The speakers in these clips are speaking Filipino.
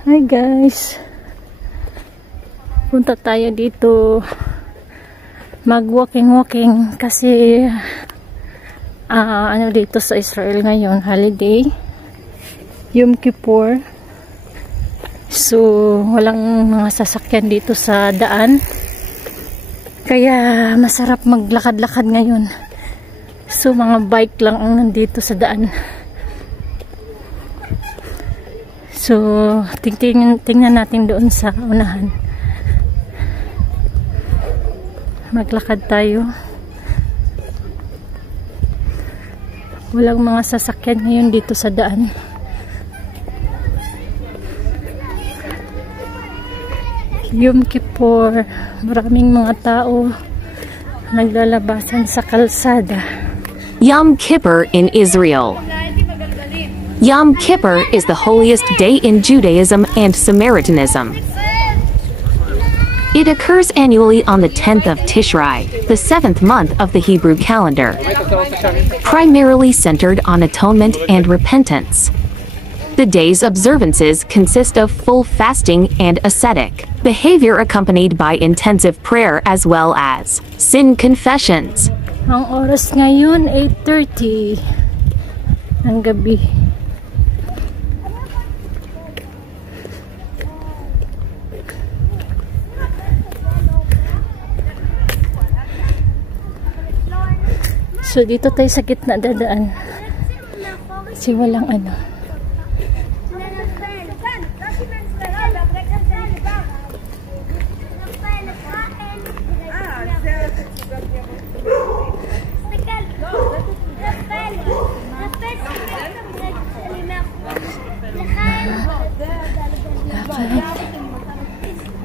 Hi guys, punta tayo dito mag walking kasi ano dito sa Israel ngayon, holiday Yom Kippur. So walang mga sasakyan dito sa daan, kaya masarap maglakad-lakad ngayon. So mga bike lang ang nandito sa daan. So, tingnan natin doon sa unahan. Maglakad tayo. Walang mga sasakyan ngayon dito sa daan. Yom Kippur, maraming mga tao naglalabasan sa kalsada. Yom Kippur in Israel. Yom Kippur is the holiest day in Judaism and Samaritanism. It occurs annually on the 10th of Tishrei, the 7th month of the Hebrew calendar, primarily centered on atonement and repentance. The day's observances consist of full fasting and ascetic behavior accompanied by intensive prayer as well as sin confessions. Ang oras ngayon 8:30 ng gabi. So dito tayo sa gitna dadaan kasi walang ano.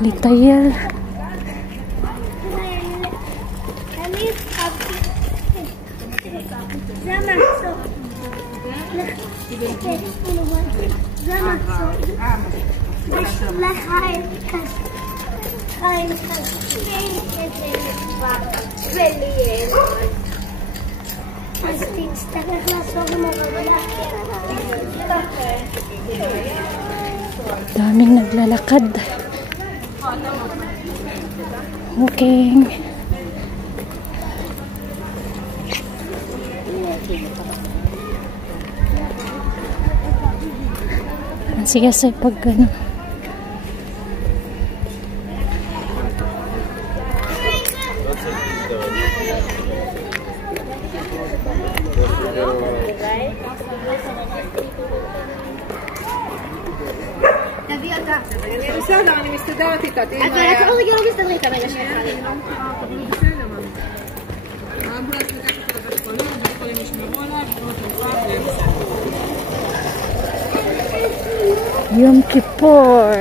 Litayel. Daming naglalakad. Walking. Sige sa pag ano. בסדר, אני מסתדרת איתה. אבל את לא רגילה מסתדרים איתה ברגע שלך. האמבולנס לקח אותה לבית חולים, בית חולים ישמרו עליו, Yom Kippur.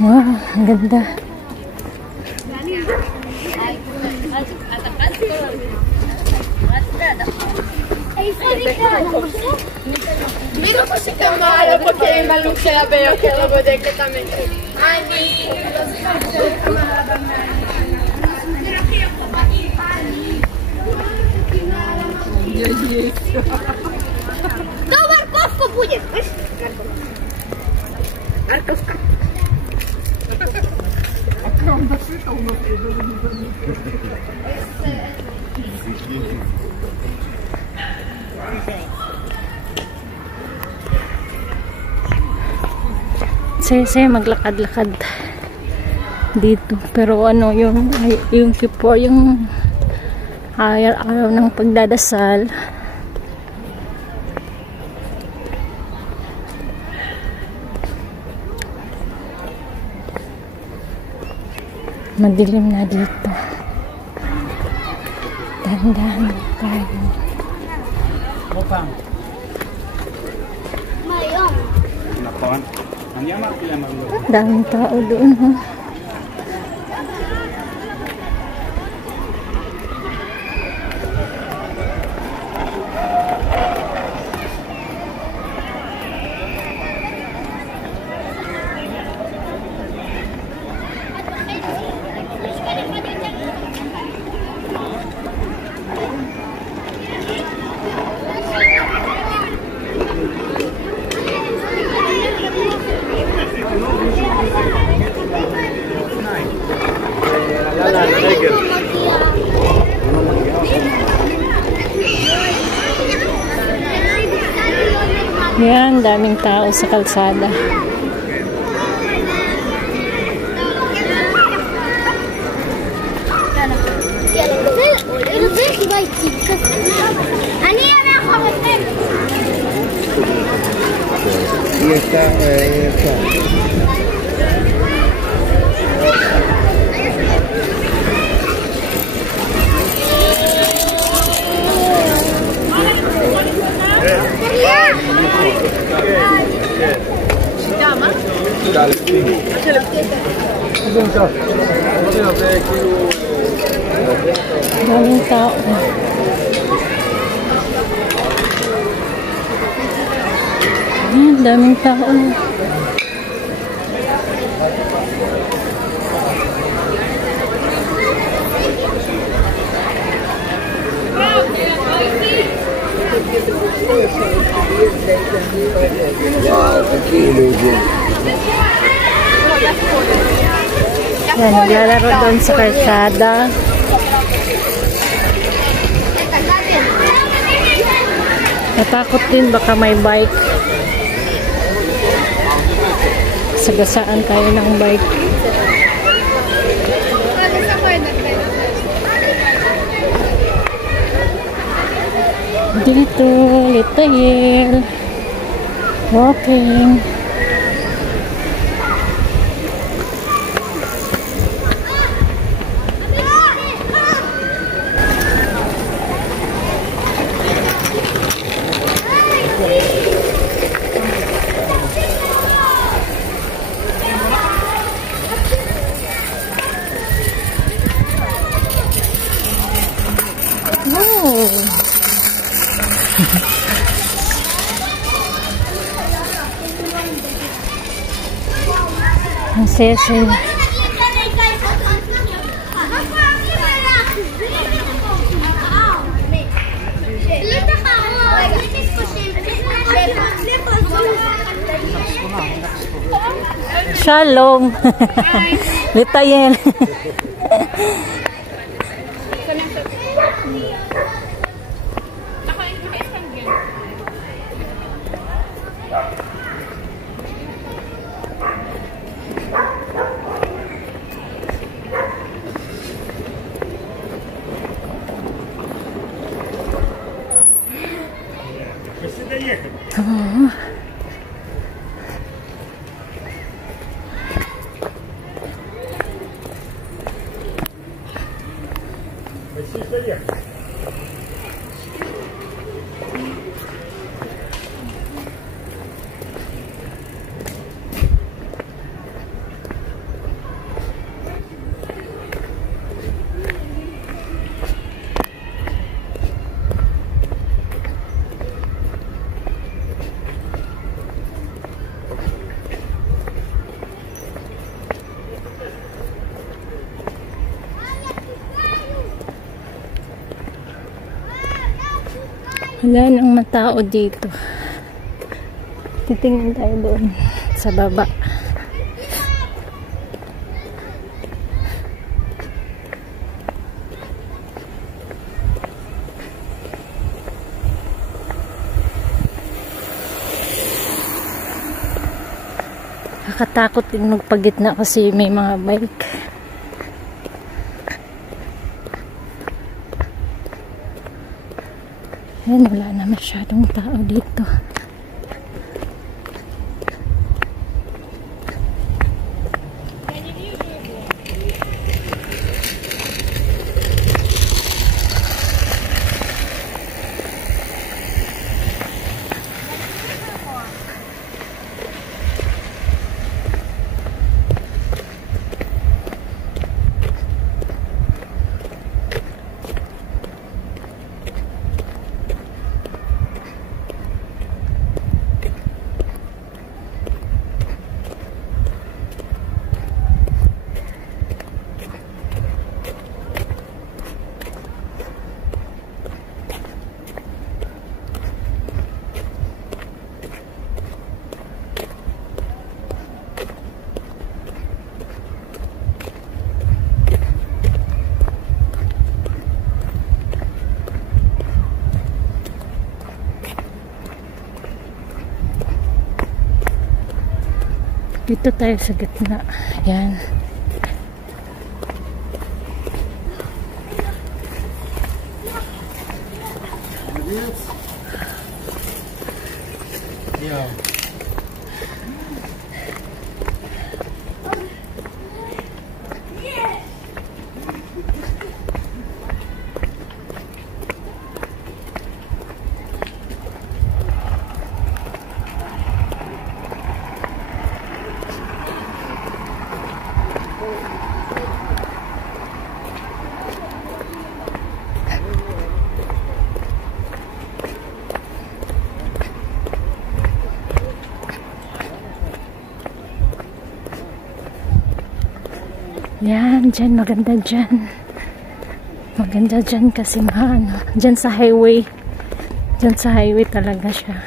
Wow, ang ganda. Dico così che male perché il look se la veo che lo vede che también. Ani. Да морковка будет, слышишь? Морковка. Saya maglakad-lakad dito, pero ano yung Kippur, yung araw ng pagdadasal. Madilim na dito. Dahan-dahan tayo. Daming tao doon, ha? Yan, daming tao sa kalsada. Daming tao. Daming tao. Yan, naglalaro doon sa kalsada. Natakot din, baka may bike. Sagasaan tayo ng bike. Dito, litayel. Walking. Ang session. Shalom. Litayen. Wala nang matao dito. Titingin tayo doon sa baba. Nakatakot din magpagitna kasi may mga bike. Ayan, wala na masyadong tao dito. Dito tayo sa gitna. Yan. Yan, dyan, maganda dyan. Maganda dyan kasi ano, dyan sa highway. Dyan sa highway talaga siya.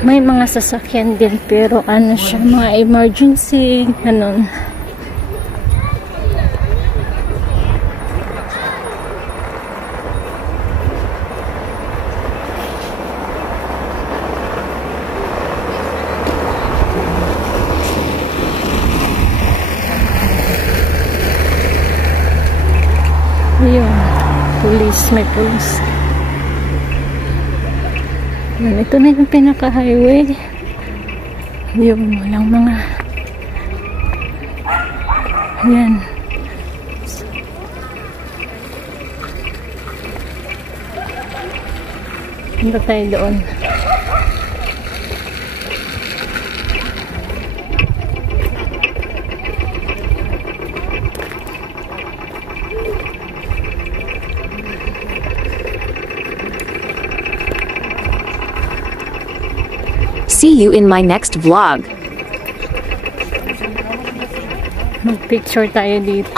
May mga sasakyan din pero ano siya, mga emergency, ganun. Ayun, police, may police. Ito na yung pinaka-highway. Yung walang mga yan. Punta tayo doon. See you in my next vlog. Mag-picture tayo dito.